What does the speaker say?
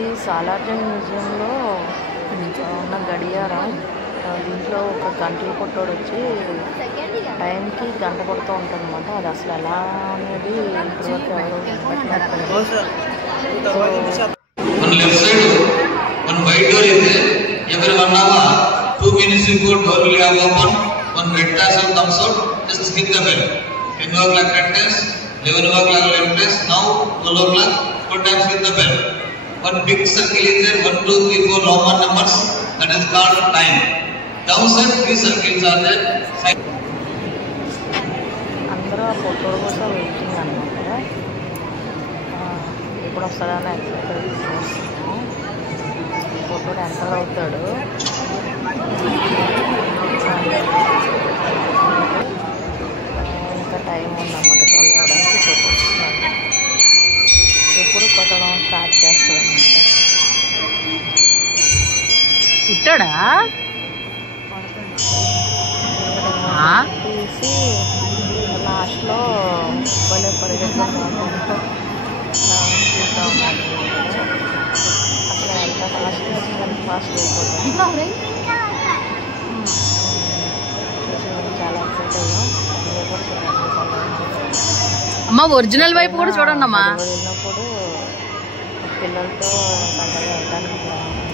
ఇది సాలార్జంగ్ మ్యూజియంలో ఉన్న గడియారం. దీంట్లో ఒక గంటల కొట్టోడు వచ్చి టైంకి గంట కొడుతూ ఉంటుంది అన్నమాట. అది అసలు ఎలా అనేది ఇప్పటివరకు ఎవరు One big circle is there, 1, 2, 3, 4 Roman numbers, that is called time. Downside 3 circles are there. అందరూ ఆ ఫోటో కోసం వెయిటింగ్ అనమాట. ఇప్పుడు ఒకసారి ఎక్సర్సైజ్ చేస్తున్నాము. ఫోటో ఎంటర్ అవుతాడు. ఇంకా టైం ఉందన్నమాట 12 అవడానికి ఫోటో వస్తున్నాడు. ఎప్పుడు కొట్టడం స్టార్ట్ చేస్తాడు అనమాట. పుట్టాడా తీసి లాస్ట్లో భలే పరిగెత్తుతా చూస్తూ ఉన్నాడు. అసలు ఎంత ఫాస్ట్ ఎంత ఫాస్ట్ అయిపోతుంది. చూసి చాలా ఎక్సైట్ అయ్యాం. మీరు కూడా చూడండి. అమ్మ ఒరిజినల్ వైపు కూడా చూడండి అమ్మా. వెళ్ళినప్పుడు పిల్లలతో పండుగ వెళ్ళడానికి బాగుంది.